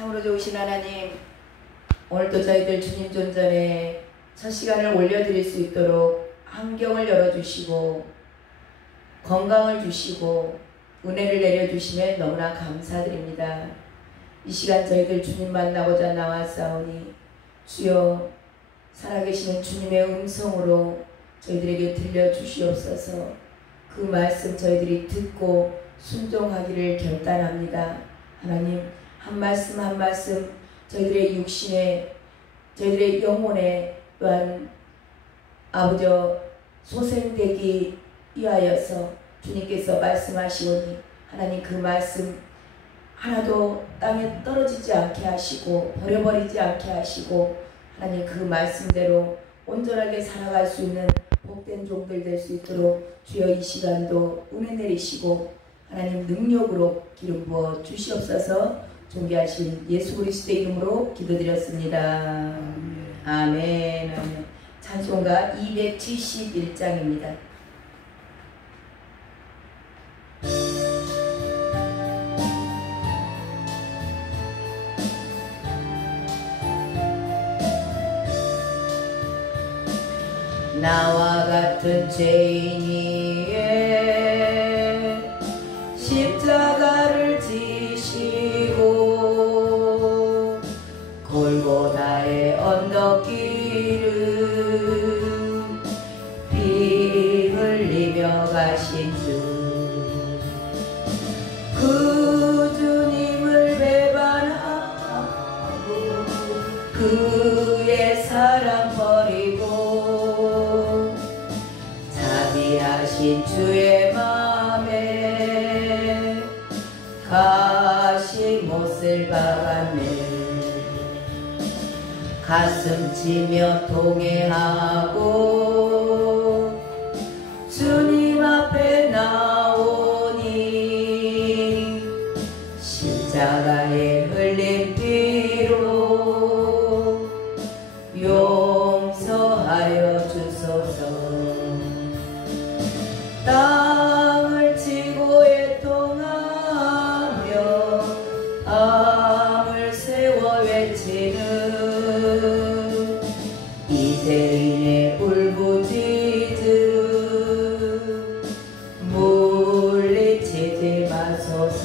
참으로 좋으신 하나님, 오늘도 저희들 주님 존전에 첫 시간을 올려드릴 수 있도록 환경을 열어주시고 건강을 주시고 은혜를 내려주시면 너무나 감사드립니다. 이 시간 저희들 주님 만나고자 나왔사오니 주여 살아계시는 주님의 음성으로 저희들에게 들려주시옵소서. 그 말씀 저희들이 듣고 순종하기를 결단합니다. 하나님, 한 말씀 한 말씀 저희들의 육신에, 저희들의 영혼에 또한 아버지 소생되기 위하여서 주님께서 말씀하시오니 하나님 그 말씀 하나도 땅에 떨어지지 않게 하시고 버려버리지 않게 하시고 하나님 그 말씀대로 온전하게 살아갈 수 있는 복된 종들 될 수 있도록 주여 이 시간도 은혜 내리시고 하나님 능력으로 기름 부어 주시옵소서. 존귀하신 예수 그리스도의 이름으로 기도드렸습니다. 아멘. 아멘. 찬송가 271장입니다. 나와 같은 죄인이 십자가를 지시고 골고다의 언덕길을 피 흘리며 가신 주, 그 주님을 배반하고 그의 사랑 버리고 자비하신 주의 맘에 가시 못을 박았네. 가슴 치며 통회하고 주님 앞에 나오니 십자가에 흘린 피로 용서하여 주소서. 땅을 치고 애통하며 암을 세워 외치는 이세인의 울부짖음 물리치지 마소서.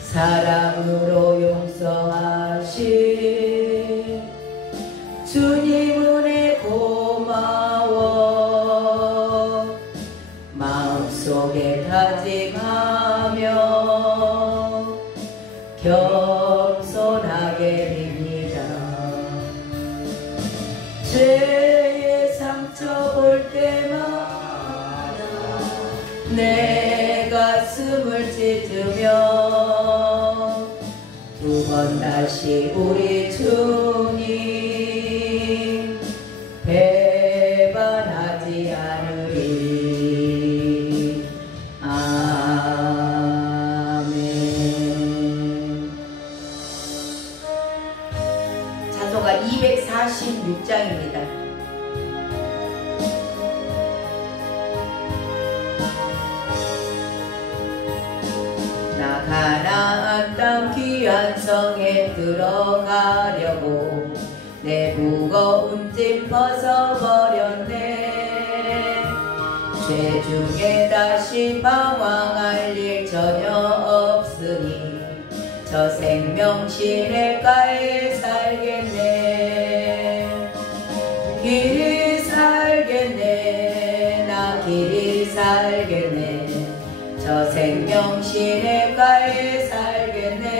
사랑으로 용서하신 주님 은혜 고마워. 마음속에 다짐하며 겸손하게 빕니다. 죄의 상처 볼 때마다 내 가슴을 찢으며 두 번 다시 우리 주님 배반하지 않으리. 아멘. 찬송가 246장입니다. 나 가나안 땅 귀한 성에 들어가려고 내 무거운 짐 벗어버렸네. 죄 중에 다시 방황할 일 전혀 없으니 저 생명 시냇가에 살겠네. 길이 살겠네. 나 길이 살겠네. 저 생명 시냇가에 살겠네.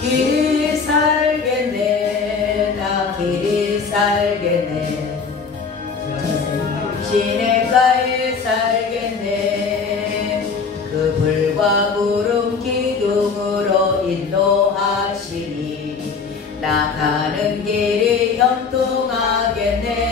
길이 살겠네. 나 길이 살겠네. 저 생명 시냇가에 살겠네. 그 불과 구름 기둥으로 인도하시니 나 가는 길이 형통하겠네.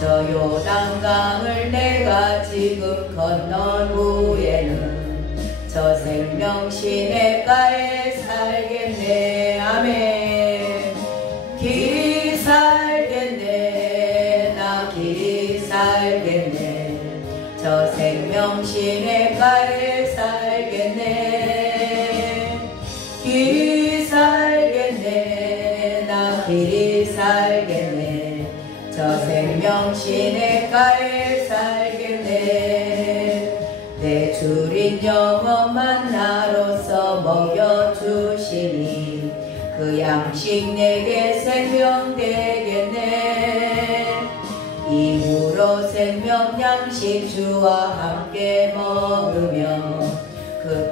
저 요단강을 내가 지금 건넌 후에는 저 생명 시냇가에 살겠네. 아멘. 길이 살겠네. 나 길이 살겠네. 저 생명 시냇가에 살겠네. 시냇가에 살겠네. 내 주린 영원만 나로서 먹여주시니 그 양식 내게 생명 되겠네. 이후로 생명 양식 주와 함께 먹으며 그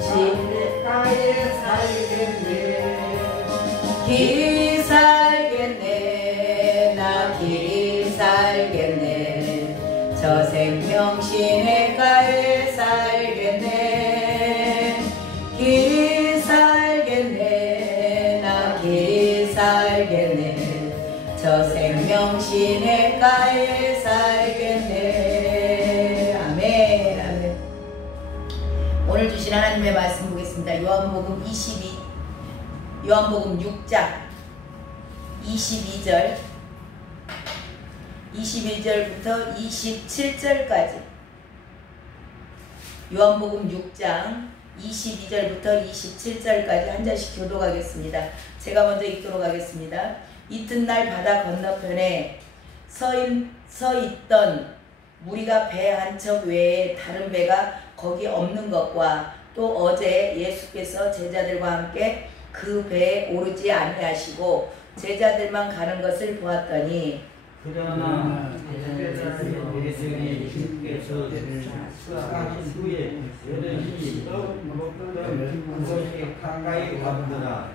시냇가에 살겠네. 길이 살겠네. 나 길이 살겠네. 저 생명 시냇가에 살겠네. 길이 살겠네. 나 길이 살겠네. 저 생명 시냇가에 살겠네. 아멘. 아멘. 오늘 주신 하나님의 말씀 보겠습니다. 요한복음 6장 21절부터 27절까지. 요한복음 6장 22절부터 27절까지 한 절씩 교독하겠습니다. 제가 먼저 읽도록 하겠습니다. 이튿날 바다 건너편에 서 있던 무리가 배 한 척 외에 다른 배가 거기 없는 것과 또 어제 예수께서 제자들과 함께 그 배에 오르지 아니하시고 제자들만 가는 것을 보았더니 그러나 예수님이 주께서 수하신 후에 여럿이 먹던 그곳에 가까이 가더라.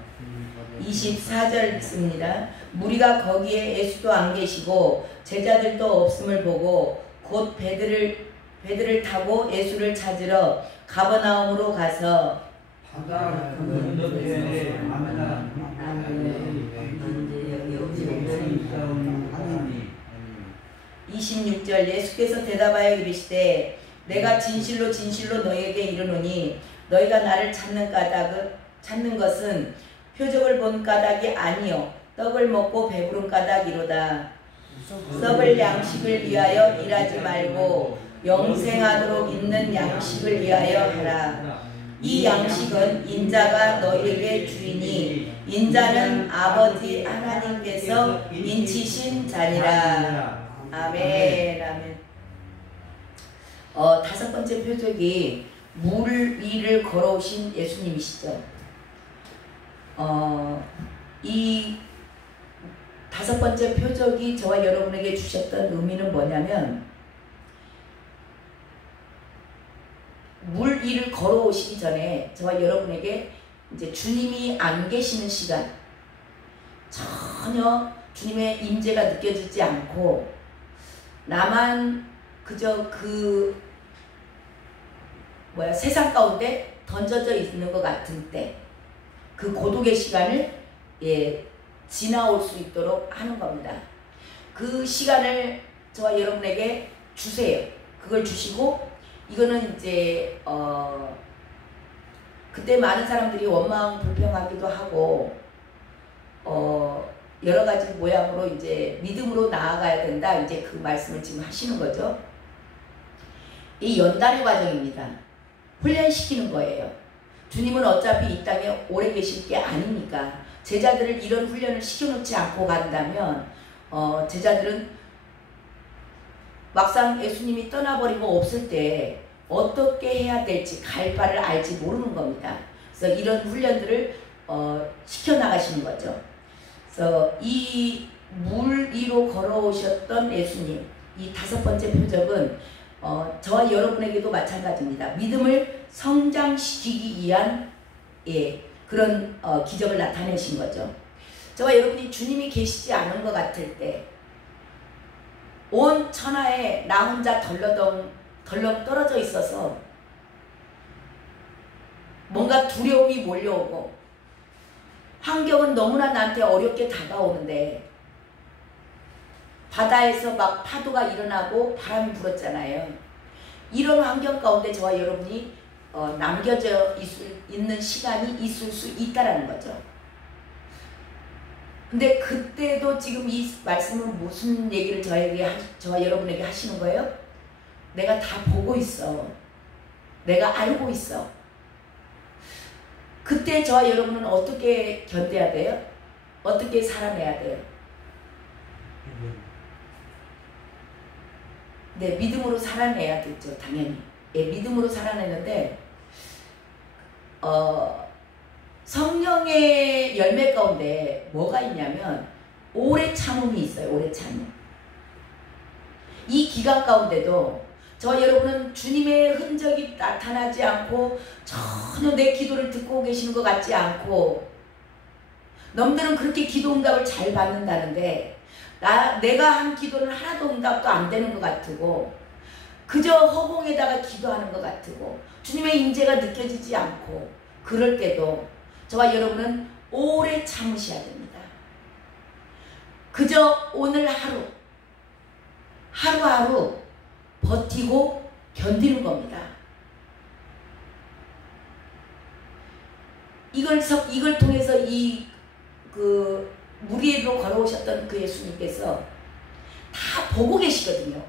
24절 있습니다. 무리가 거기에 예수도 안 계시고 제자들도 없음을 보고 곧 배들을 타고 예수를 찾으러 가버나움으로 가서 바다 건너편에 만난 26절 예수께서 대답하여 이르시되 내가 진실로 진실로 너희에게 이르노니 너희가 나를 찾는 것은 표적을 본 까닭이 아니요 떡을 먹고 배부른 까닭이로다. 썩을 양식을 위하여 일하지 말고 영생하도록 있는 양식을 위하여 하라. 이 양식은 인자가 너희에게 주이니 인자는 아버지 하나님께서 인치신 자니라. 아멘. 아멘. 다섯 번째 표적이 물 위를 걸어오신 예수님이시죠. 이 다섯 번째 표적이 저와 여러분에게 주셨던 의미는 뭐냐면 물 위를 걸어오시기 전에 저와 여러분에게 이제 주님이 안 계시는 시간, 전혀 주님의 임재가 느껴지지 않고 나만 그저 세상 가운데 던져져 있는 것 같은 때, 그 고독의 시간을 지나올 수 있도록 하는 겁니다. 그 시간을 저와 여러분에게 주세요. 그걸 주시고 이거는 이제 그때 많은 사람들이 원망 불평하기도 하고 여러 가지 모양으로 이제 믿음으로 나아가야 된다. 이제 그 말씀을 지금 하시는 거죠. 이 연단의 과정입니다. 훈련시키는 거예요. 주님은 어차피 이 땅에 오래 계실 게 아니니까 제자들을 이런 훈련을 시켜놓지 않고 간다면 제자들은 막상 예수님이 떠나버리고 없을 때 어떻게 해야 될지 갈 바를 알지 모르는 겁니다. 그래서 이런 훈련들을 시켜나가시는 거죠. 그래서 이 물 위로 걸어오셨던 예수님, 이 다섯 번째 표적은 저와 여러분에게도 마찬가지입니다. 믿음을 성장시키기 위한 그런 기적을 나타내신 거죠. 저와 여러분이 주님이 계시지 않은 것 같을 때 온 천하에 나 혼자 덜렁 떨어져 있어서 뭔가 두려움이 몰려오고 환경은 너무나 나한테 어렵게 다가오는데 바다에서 막 파도가 일어나고 바람이 불었잖아요. 이런 환경 가운데 저와 여러분이 남겨져 있는 시간이 있을 수 있다라는 거죠. 근데 그때도 지금 이 말씀은 무슨 얘기를 저와 여러분에게 하시는 거예요? 내가 다 보고 있어. 내가 알고 있어. 그때 저와 여러분은 어떻게 견뎌야 돼요? 어떻게 살아내야 돼요? 네, 믿음으로 살아내야겠죠, 당연히. 예, 믿음으로 살아내는데 성령의 열매 가운데 뭐가 있냐면 오래 참음이 있어요. 오래 참음. 이 기간 가운데도 저와 여러분은 주님의 흔적이 나타나지 않고 전혀 내 기도를 듣고 계시는 것 같지 않고, 넘들은 그렇게 기도 응답을 잘 받는다는데 내가 한 기도는 하나도 응답도 안 되는 것 같고, 그저 허공에다가 기도하는 것 같고 주님의 임재가 느껴지지 않고, 그럴 때도 저와 여러분은 오래 참으셔야 됩니다. 그저 오늘 하루하루 버티고 견디는 겁니다. 이걸 통해서 물 위로 걸어오셨던 그 예수님께서 다 보고 계시거든요.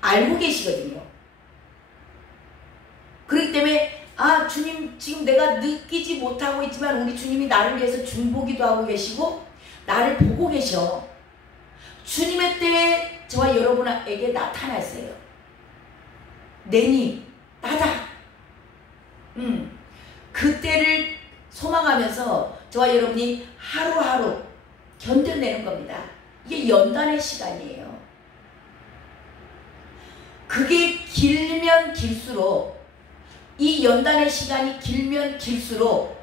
알고 계시거든요. 그렇기 때문에 주님 지금 내가 느끼지 못하고 있지만 우리 주님이 나를 위해서 중보기도 하고 계시고 나를 보고 계셔. 주님의 때에 저와 여러분에게 나타났어요. 내니 나다. 그 때를 소망하면서 저와 여러분이 하루하루 견뎌내는 겁니다. 이게 연단의 시간이에요. 그게 길면 길수록, 이 연단의 시간이 길면 길수록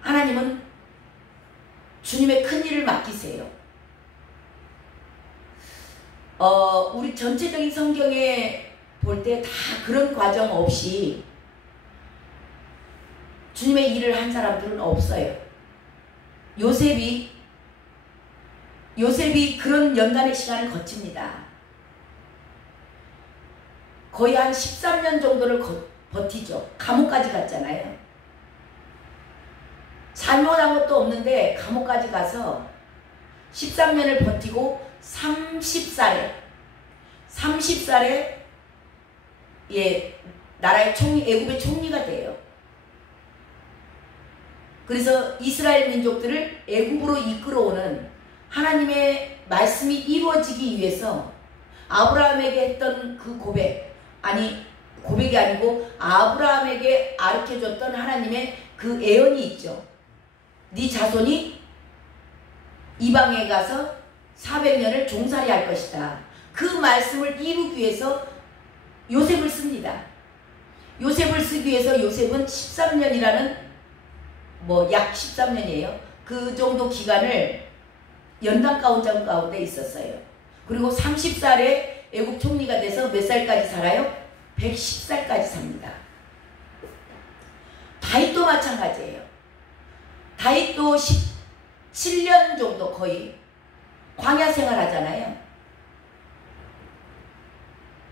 하나님은 주님의 큰 일을 맡기세요. 우리 전체적인 성경에 볼 때 다 그런 과정 없이 주님의 일을 한 사람들은 없어요. 요셉이 그런 연단의 시간을 거칩니다. 거의 한 13년 정도를 버티죠. 감옥까지 갔잖아요. 잘못한 것도 없는데 감옥까지 가서 13년을 버티고 30살에 나라의 애굽의 총리가 돼요. 그래서 이스라엘 민족들을 애굽으로 이끌어오는 하나님의 말씀이 이루어지기 위해서 아브라함에게 했던 그 고백이 아니고 아브라함에게 가르쳐줬던 하나님의 그 예언이 있죠. 네 자손이 이방에 가서 400년을 종살이 할 것이다. 그 말씀을 이루기 위해서 요셉을 씁니다. 요셉을 쓰기 위해서 요셉은 13년이라는 약 13년이에요. 그 정도 기간을 연단 가운데 있었어요. 그리고 30살에 애굽 총리가 돼서 몇 살까지 살아요? 110살까지 삽니다. 다윗도 마찬가지예요. 다윗도 17년 정도 거의 광야 생활하잖아요.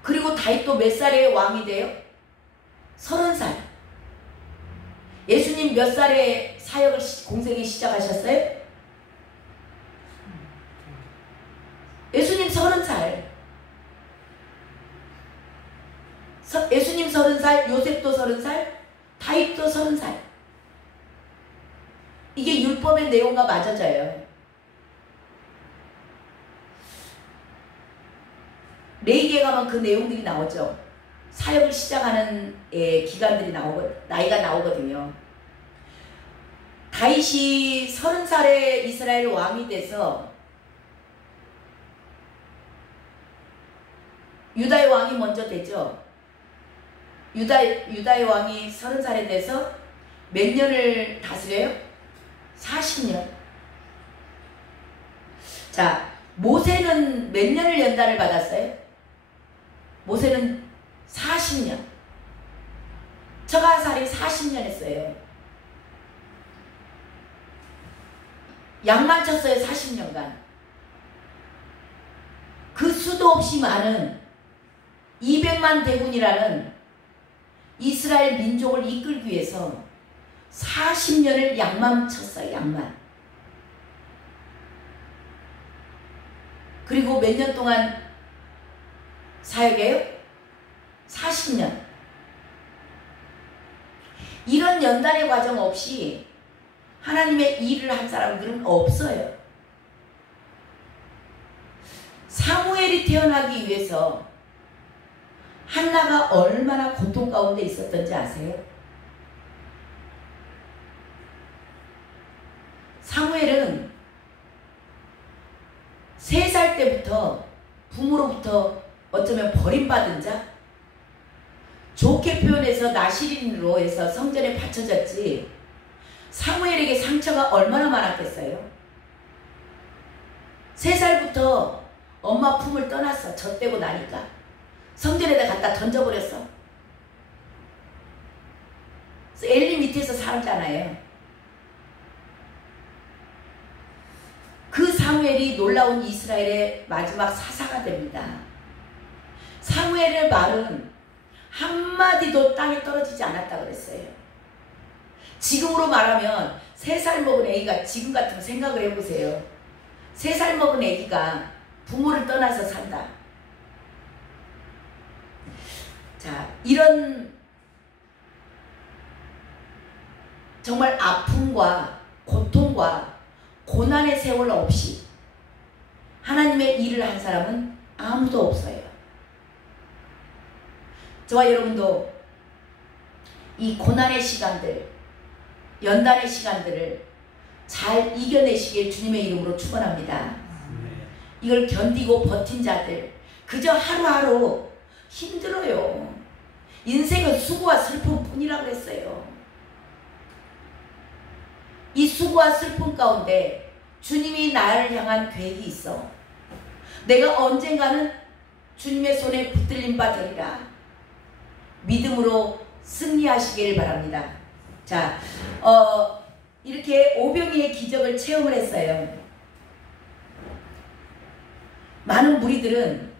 그리고 다윗도 몇 살에 왕이 돼요? 30살. 예수님 몇 살에 공생이 시작하셨어요? 예수님 30살. 예수님 30살, 요셉도 30살, 다윗도 30살. 이게 율법의 내용과 맞아져요. 레위기에 가면 그 내용들이 나오죠. 사역을 시작하는 기간들이 나이가 나오거든요. 다윗이 30살에 이스라엘 왕이 돼서 유다의 왕이 먼저 되죠. 유다의 왕이 30살에 돼서 몇 년을 다스려요? 40년. 자, 모세는 몇 년을 연단을 받았어요? 모세는 40년. 처가살이 40년 했어요. 양만 쳤어요. 40년간. 그 수도 없이 많은 200만 대군이라는 이스라엘 민족을 이끌기 위해서 40년을 양만 쳤어요. 양만. 그리고 몇 년 동안 사역해요? 40년. 이런 연단의 과정 없이 하나님의 일을 한 사람들은 없어요. 사무엘이 태어나기 위해서 한나가 얼마나 고통 가운데 있었던지 아세요? 사무엘은 3살 때부터 부모로부터 어쩌면 버림받은 자, 좋게 표현해서 나시린으로 해서 성전에 바쳐졌지, 사무엘에게 상처가 얼마나 많았겠어요? 3살부터 엄마 품을 떠났어. 젖대고 나니까 성전에다 갖다 던져버렸어. 엘리 밑에서 살았잖아요. 그 사무엘이 놀라운 이스라엘의 마지막 사사가 됩니다. 사무엘의 말은 한마디도 땅에 떨어지지 않았다 그랬어요. 지금으로 말하면 3살 먹은 애기가, 지금 같은 생각을 해보세요. 3살 먹은 애기가 부모를 떠나서 산다. 자, 이런 정말 아픔과 고통과 고난의 세월 없이 하나님의 일을 한 사람은 아무도 없어요. 저와 여러분도 이 고난의 시간들, 연단의 시간들을 잘 이겨내시길 주님의 이름으로 축원합니다. 이걸 견디고 버틴 자들, 그저 하루하루 힘들어요. 인생은 수고와 슬픔뿐이라 그랬어요. 이 수고와 슬픔 가운데 주님이 나를 향한 계획이 있어. 내가 언젠가는 주님의 손에 붙들린 바 되리라. 믿음으로 승리하시기를 바랍니다. 자, 이렇게 오병이의 기적을 체험을 했어요. 많은 무리들은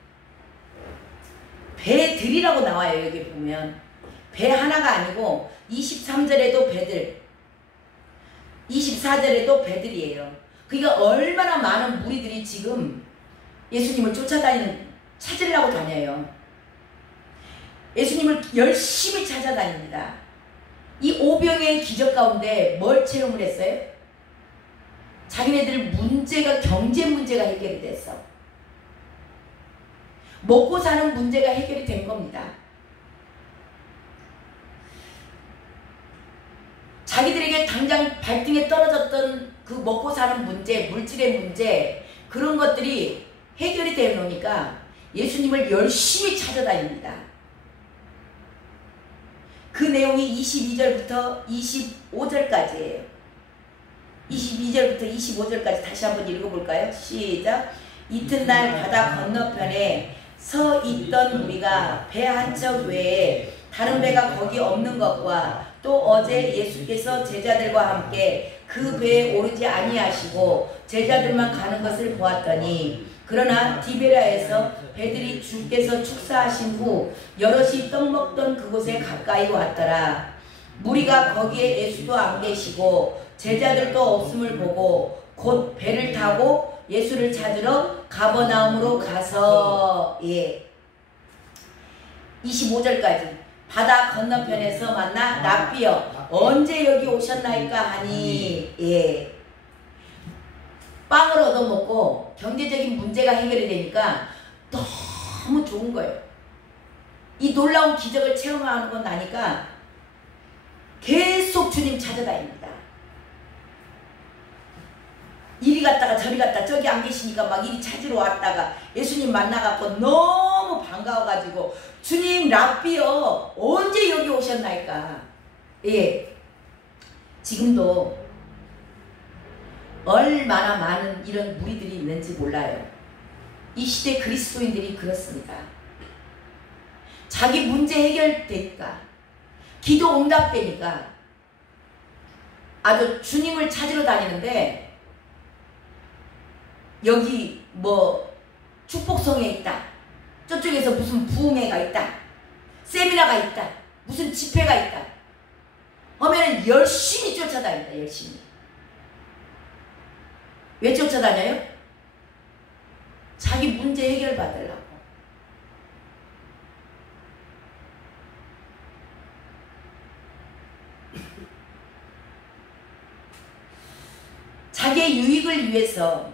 배들이라고 나와요. 여기 보면 배 하나가 아니고 23절에도 배들, 24절에도 배들이에요. 그러니까 얼마나 많은 무리들이 지금 예수님을 찾으려고 다녀요. 예수님을 열심히 찾아다닙니다. 이 오병이의 기적 가운데 뭘 체험을 했어요? 자기네들 문제가, 경제 문제가 해결이 됐어. 먹고 사는 문제가 해결이 된 겁니다. 자기들에게 당장 발등에 떨어졌던 그 먹고 사는 문제, 물질의 문제, 그런 것들이 해결이 되어 놓으니까 예수님을 열심히 찾아다닙니다. 그 내용이 22절부터 25절까지예요. 22절부터 25절까지 다시 한번 읽어볼까요? 시작. 이튿날 바다 건너편에 서 있던 무리가 배 한 척 외에 다른 배가 거기 없는 것과 또 어제 예수께서 제자들과 함께 그 배에 오르지 아니하시고 제자들만 가는 것을 보았더니, 그러나 디베라에서 배들이 주께서 축사하신 후 여럿이 떡 먹던 그곳에 가까이 왔더라. 무리가 거기에 예수도 안 계시고 제자들도 없음을 보고 곧 배를 타고 예수를 찾으러 가버나움으로 가서, 25절까지 바다 건너편에서 만나 랍비여 언제 여기 오셨나이까 하니, 빵을 얻어먹고 경제적인 문제가 해결이 되니까 너무 좋은 거예요. 이 놀라운 기적을 체험하고 나니까 계속 주님 찾아다닙니다. 이리 갔다가 저리 갔다, 저기 안 계시니까 막 이리 찾으러 왔다가 예수님 만나갖고 너무 반가워가지고 주님 랍비여 언제 여기 오셨나이까. 지금도 얼마나 많은 이런 무리들이 있는지 몰라요. 이 시대 그리스도인들이 그렇습니다. 자기 문제 해결되니까, 기도 응답되니까 아주 주님을 찾으러 다니는데, 여기 뭐 축복성에 있다, 저쪽에서 무슨 부흥회가 있다, 세미나가 있다, 무슨 집회가 있다 하면은 열심히 쫓아다닌다. 열심히. 왜 쫓아다녀요? 자기 문제 해결 받으려고. 자기의 유익을 위해서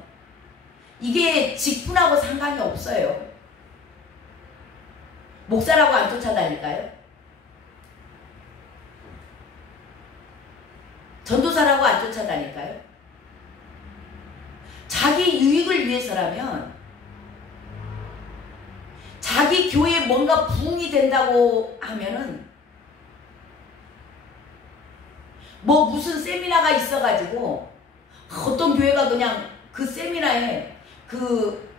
이게 직분하고 상관이 없어요. 목사라고 안 쫓아다닐까요? 전도사라고 안 쫓아다닐까요? 자기 유익을 위해서라면, 자기 교회에 뭔가 부흥이 된다고 하면은, 뭐 무슨 세미나가 있어가지고 어떤 교회가 그냥 그 세미나에 그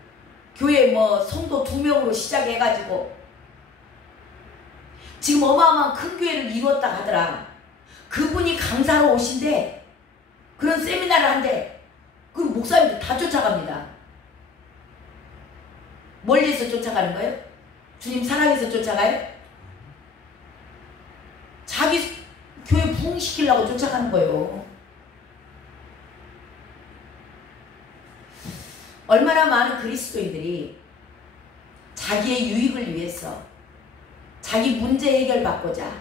교회 뭐 성도 2명으로 시작해가지고 지금 어마어마한 큰 교회를 이뤘다 하더라. 그분이 강사로 오신대. 그런 세미나를 한대. 그 목사님들 다 쫓아갑니다. 멀리서 쫓아가는 거예요? 주님 사랑해서 쫓아가요? 자기 교회 부흥시키려고 쫓아가는 거예요. 얼마나 많은 그리스도인들이 자기의 유익을 위해서, 자기 문제 해결받고자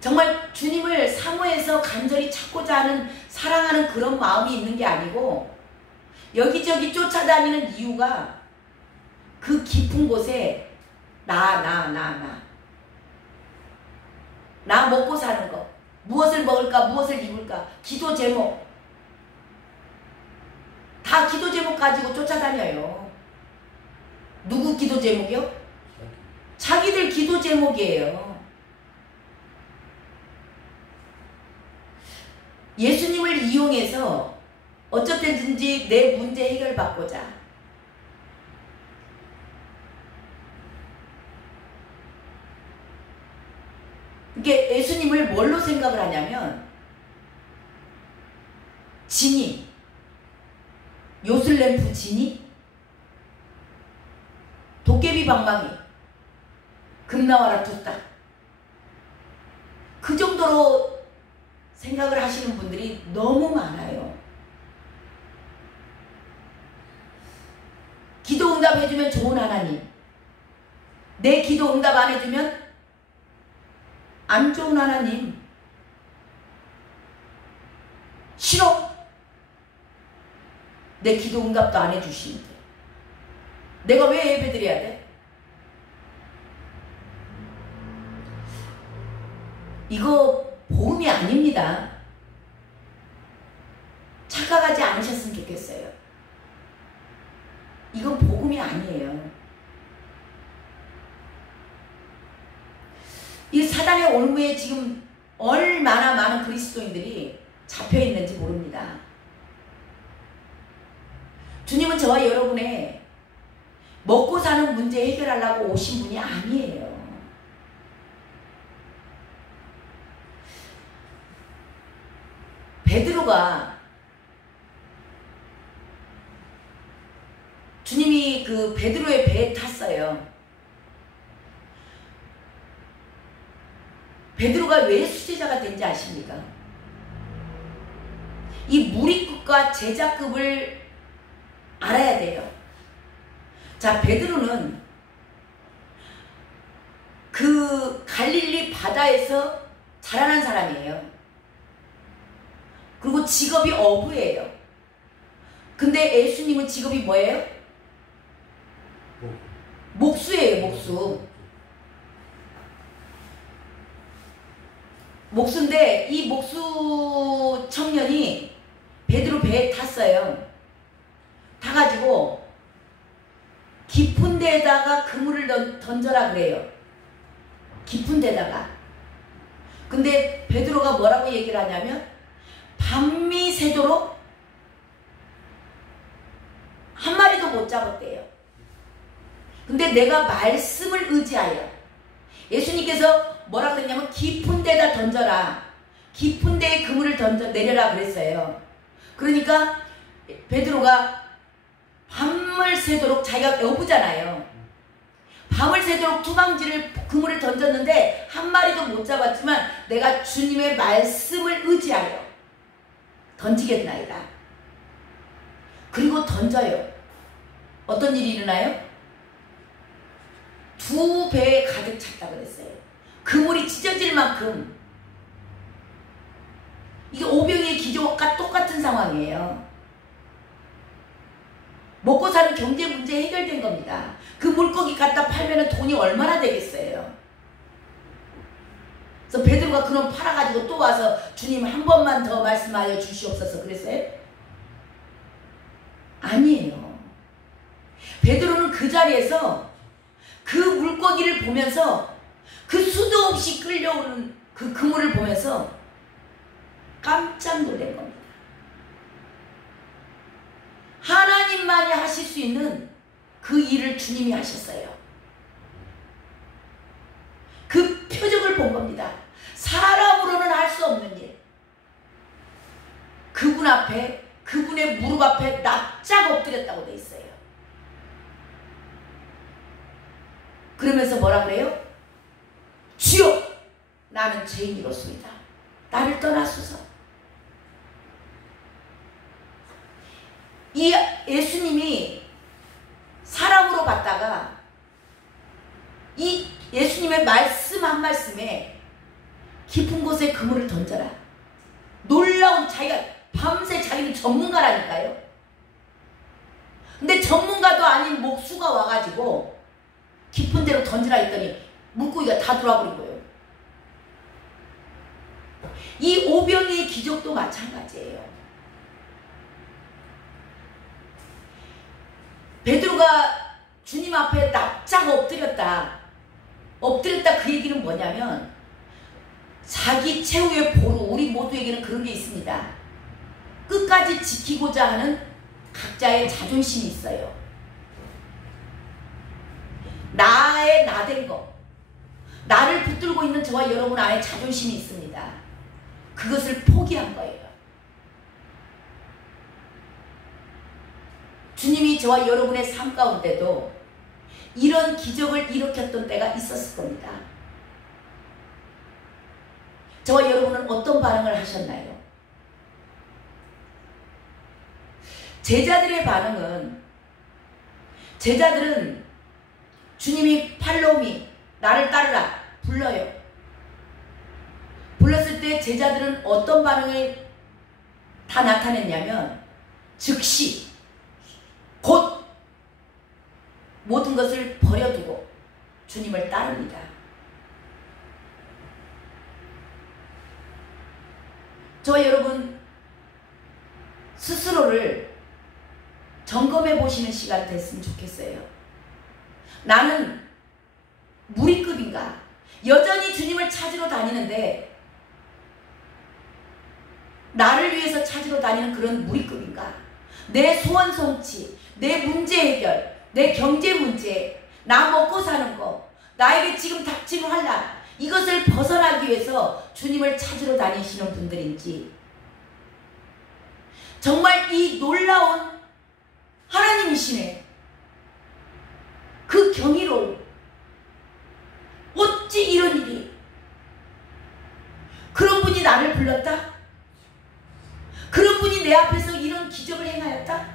정말 주님을 사모해서 간절히 찾고자 하는, 사랑하는 그런 마음이 있는 게 아니고 여기저기 쫓아다니는 이유가 그 깊은 곳에 나 먹고 사는 거, 무엇을 먹을까, 무엇을 입을까, 기도 제목, 다 기도 제목 가지고 쫓아다녀요. 누구 기도 제목이요? 자기들 기도 제목이에요. 예수님을 이용해서 어쨌든지 내 문제 해결받고자 이게 예수님을 뭘로 생각을 하냐면 진이, 요술램프 진이, 도깨비 방망이, 금나와라 tus다, 그 정도로 생각을 하시는 분들이 너무 많아요. 기도 응답해주면 좋은 하나님, 내 기도 응답 안 해주면 안 좋은 하나님, 싫어. 내 기도 응답도 안 해주시는데 내가 왜 예배드려야 돼? 이거 복음이 아닙니다. 착각하지 않으셨으면 좋겠어요. 이건 복음이 아니에요. 이 사단의 올무에 지금 얼마나 많은 그리스도인들이 잡혀있는지 모릅니다. 주님은 저와 여러분의 먹고 사는 문제 해결하려고 오신 분이 아니에요. 베드로가, 주님이 그 베드로의 배에 탔어요. 베드로가 왜 수제자가 된지 아십니까? 이 무리급과 제자급을 알아야 돼요. 자, 베드로는 그 갈릴리 바다에서 자라난 사람이에요. 그리고 직업이 어부예요. 근데 예수님은 직업이 뭐예요? 목수예요, 목수. 목수인데 이 목수 청년이 베드로 배에 탔어요. 타가지고 깊은 데다가 그물을 던져라 그래요. 깊은 데다가. 근데 베드로가 뭐라고 얘기를 하냐면 밤이 새도록 한 마리도 못 잡았대요. 근데 내가 말씀을 의지하여, 예수님께서 뭐라 그랬냐면 깊은 데다 던져라, 깊은 데에 그물을 던져 내려라 그랬어요. 그러니까 베드로가 밤을 새도록, 자기가 여부잖아요. 밤을 새도록 투방지를, 그물을 던졌는데 한 마리도 못 잡았지만 내가 주님의 말씀을 의지하여 던지겠나이다. 그리고 던져요. 어떤 일이 일어나요? 2배에 가득 찼다 그랬어요. 그물이 찢어질 만큼. 이게 오병이의 기적과 똑같은 상황이에요. 먹고 사는 경제 문제 해결된 겁니다. 그 물고기 갖다 팔면 돈이 얼마나 되겠어요. 그래서 베드로가 그놈 팔아가지고 또 와서 주님 한 번만 더 말씀하여 주시옵소서 그랬어요? 아니에요. 베드로는 그 자리에서 그 물고기를 보면서 그 수도 없이 끌려오는 그 그물을 보면서 깜짝 놀란 겁니다. 하나님만이 하실 수 있는 그 일을 주님이 하셨어요. 그 표적을 본 겁니다. 사람으로는 할 수 없는 일. 그분 앞에, 그분의 무릎 앞에 납작 엎드렸다고 돼 있어요. 그러면서 뭐라 그래요? 주여, 나는 죄인이로소이다. 나를 떠나소서. 이 예수님이 사람으로 봤다가 이 예수님의 말씀 한 말씀에 깊은 곳에 그물을 던져라. 놀라운, 자기가 밤새 자기는 전문가라니까요. 근데 전문가도 아닌 목수가 와가지고 깊은 데로 던지라 했더니 물고기가 다 돌아버린 거예요. 이 오병이의 기적도 마찬가지예요. 베드로가 주님 앞에 납작 엎드렸다. 엎드렸다 그 얘기는 뭐냐면 자기 최후의 보루, 우리 모두에게는 그런 게 있습니다. 끝까지 지키고자 하는 각자의 자존심이 있어요. 나의 나된 거, 나를 붙들고 있는 저와 여러분 안에 자존심이 있습니다. 그것을 포기한 거예요. 주님이 저와 여러분의 삶 가운데도 이런 기적을 일으켰던 때가 있었을 겁니다. 저와 여러분은 어떤 반응을 하셨나요? 제자들의 반응은, 제자들은 주님이 팔로미, 나를 따르라 불러요. 불렀을 때 제자들은 어떤 반응을 다 나타냈냐면 즉시 곧 모든 것을 버려두고 주님을 따릅니다. 저와 여러분 스스로를 점검해 보시는 시간 됐으면 좋겠어요. 나는 무리급인가? 여전히 주님을 찾으러 다니는데 나를 위해서 찾으러 다니는 그런 무리급인가? 내 소원 성취, 내 문제 해결, 내 경제 문제, 나 먹고 사는 거, 나에게 지금 닥친 환난, 이것을 벗어나기 위해서 주님을 찾으러 다니시는 분들인지, 정말 이 놀라운 하나님이시네, 그 경이로움, 어찌 이런 일이, 그런 분이 나를 불렀다? 그런 분이 내 앞에서 이런 기적을 행하였다?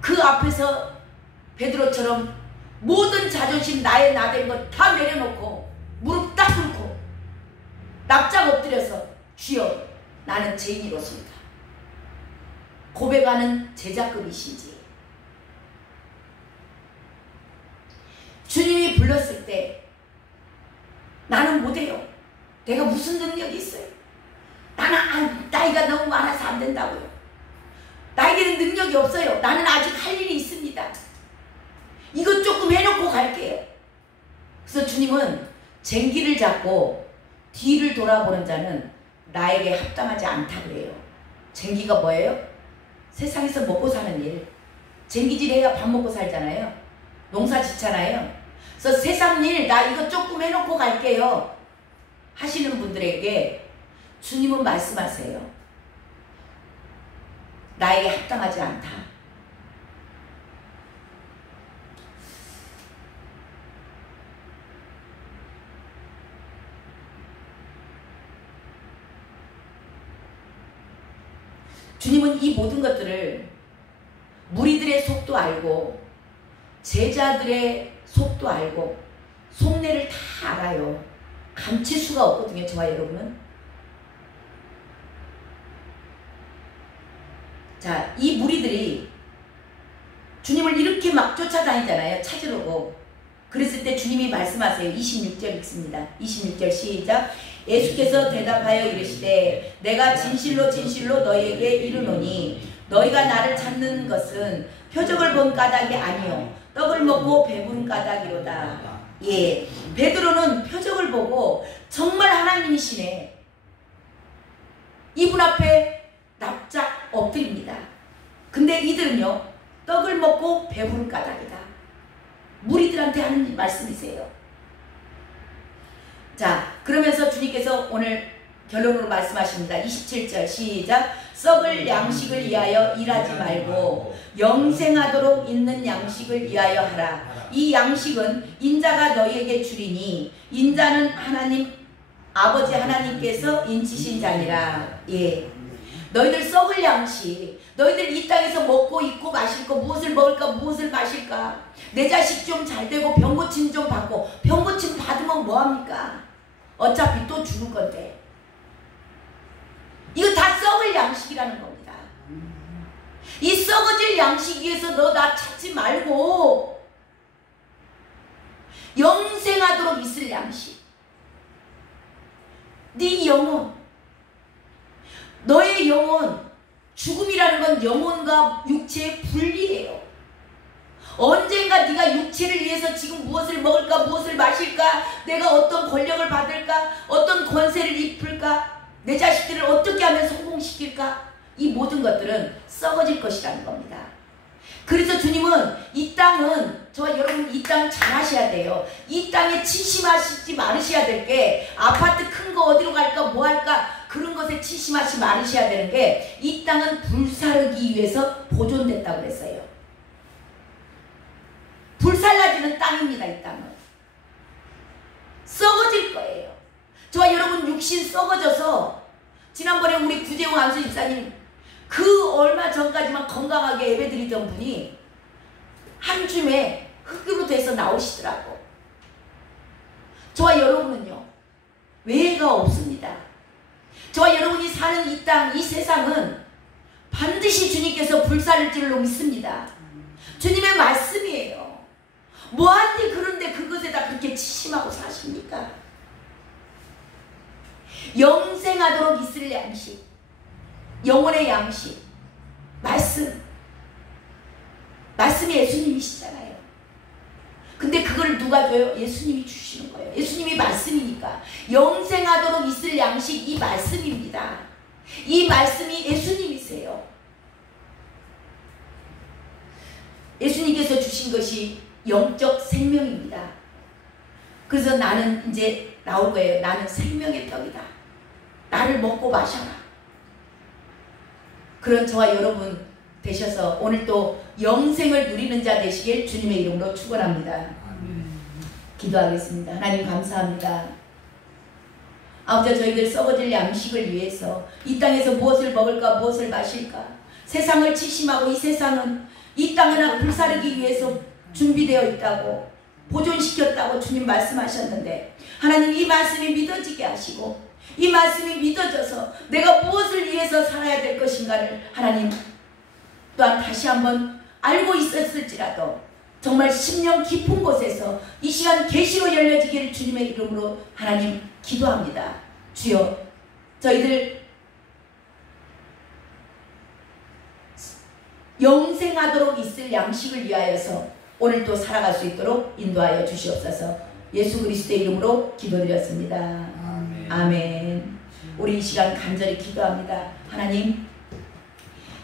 그 앞에서 베드로처럼 모든 자존심, 나의 나된 것 다 내려놓고 무릎 딱 꿇고 납작 엎드려서 주여 나는 죄인이로소이다 고백하는 제자급이신지, 주님이 불렀을 때 나는 못해요. 내가 무슨 능력이 있어요? 나는 나이가 너무 많아서 안 된다고요. 나에게는 능력이 없어요. 나는 아직 할 일이 있습니다. 이것 조금 해놓고 갈게요. 그래서 주님은 쟁기를 잡고 뒤를 돌아보는 자는 나에게 합당하지 않다고 해요. 쟁기가 뭐예요? 세상에서 먹고 사는 일. 쟁기질 해야 밥 먹고 살잖아요. 농사 짓잖아요. 그래서 세상 일 나 이거 조금 해놓고 갈게요 하시는 분들에게 주님은 말씀하세요. 나에게 합당하지 않다. 주님은 이 모든 것들을 무리들의 속도 알고 제자들의 속도 알고 속내를 다 알아요. 감칠 수가 없거든요. 저와 여러분은. 자, 이 무리들이 주님을 이렇게 막 쫓아다니잖아요. 찾으려고. 그랬을 때 주님이 말씀하세요. 26절 읽습니다. 26절 시작. 예수께서 대답하여 이르시되 내가 진실로 진실로 너희에게 이르노니 너희가 나를 찾는 것은 표적을 본 까닭이 아니요 떡을 먹고 배부른 까닭이로다. 예, 베드로는 표적을 보고 정말 하나님이시네. 이분 앞에 납작 엎드립니다. 근데 이들은요, 떡을 먹고 배부른 까닭이다. 무리들한테 하는 말씀이세요. 자, 그러면서 주님께서 오늘 결론으로 말씀하십니다. 27절 시작. 썩을 양식을 위하여 일하지 말고 영생하도록 있는 양식을 위하여 하라. 이 양식은 인자가 너희에게 주리니 인자는 하나님 아버지 하나님께서 인치신 자니라. 예. 너희들 썩을 양식, 너희들 이 땅에서 먹고 입고 마실 거, 무엇을 먹을까 무엇을 마실까, 내 자식 좀 잘 되고 병 고침 좀 받고, 병 고침 받으면 뭐합니까? 어차피 또 죽을 건데. 이거 다 썩을 양식이라는 겁니다. 이 썩어질 양식 위해서 너 나 찾지 말고 영생하도록 있을 양식, 네 영혼, 너의 영혼, 죽음이라는 건 영혼과 육체의 분리예요. 언젠가 네가 육체를 위해서 지금 무엇을 먹을까 무엇을 마실까, 내가 어떤 권력을 받을까, 어떤 권세를 입을까, 내 자식들을 어떻게 하면 성공시킬까, 이 모든 것들은 썩어질 것이라는 겁니다. 그래서 주님은 이 땅은, 저와 여러분 이 땅 잘 하셔야 돼요. 이 땅에 치심하시지 말으셔야 될 게, 아파트 큰 거 어디로 갈까 뭐 할까 그런 것에 치심하지 말으셔야 되는 게, 이 땅은 불사르기 위해서 보존됐다고 그랬어요. 불살라지는 땅입니다. 이 땅은 썩어질 거예요. 저와 여러분 육신 썩어져서, 지난번에 우리 구재웅 안수 집사님 그 얼마 전까지만 건강하게 예배드리던 분이 한 줌에 흙으로 돼서 나오시더라고. 저와 여러분은요, 외회가 없습니다. 저와 여러분이 사는 이 땅, 이 세상은 반드시 주님께서 불살릴 줄로 믿습니다. 주님의 말씀이에요. 뭐한테 그런데 그것에다 그렇게 치심하고 사십니까? 영생하도록 있을 양식, 영혼의 양식, 말씀이 예수님이시잖아요. 근데 그걸 누가 줘요? 예수님이 주시는 거예요. 예수님이 말씀이니까. 영생하도록 있을 양식, 이 말씀입니다. 이 말씀이 예수님이세요. 예수님께서 주신 것이 영적 생명입니다. 그래서 나는 이제 나올 거예요. 나는 생명의 떡이다. 나를 먹고 마셔라. 그런 저와 여러분 되셔서 오늘 또 영생을 누리는 자 되시길 주님의 이름으로 축원합니다. 기도하겠습니다. 하나님 감사합니다. 아버지, 저희들 썩어질 양식을 위해서 이 땅에서 무엇을 먹을까 무엇을 마실까, 세상을 치심하고, 이 세상은 이 땅을 불사르기 위해서 준비되어 있다고, 보존시켰다고 주님 말씀하셨는데, 하나님 이 말씀이 믿어지게 하시고, 이 말씀이 믿어져서 내가 무엇을 위해서 살아야 될 것인가를 하나님 또한 다시 한번 알고 있었을지라도 정말 심령 깊은 곳에서 이 시간 계시로 열려지기를 주님의 이름으로 하나님 기도합니다. 주여, 저희들 영생하도록 있을 양식을 위하여서 오늘 또 살아갈 수 있도록 인도하여 주시옵소서. 예수 그리스도의 이름으로 기도드렸습니다. 아멘. 아멘. 우리 이 시간 간절히 기도합니다. 하나님,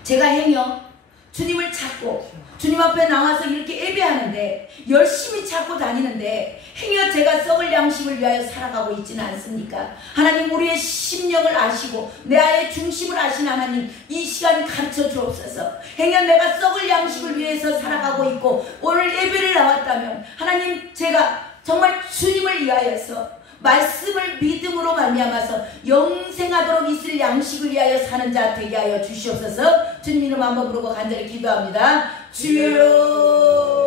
제가 행여 주님을 찾고 주님 앞에 나와서 이렇게 예배하는데, 열심히 찾고 다니는데 행여 제가 썩을 양식을 위하여 살아가고 있지는 않습니까? 하나님, 우리의 심령을 아시고 내 아의 중심을 아신 하나님, 이 시간 가르쳐 주옵소서. 행여 내가 썩을 양식을 위해서 살아가고 있고 오늘 예배를 나왔다면 하나님, 제가 정말 주님을 위하여서 말씀을 믿음으로 말미암아서 영생하도록 있을 양식을 위하여 사는 자 되게 하여 주시옵소서. 주님 이름 한번 부르고 간절히 기도합니다. 주여.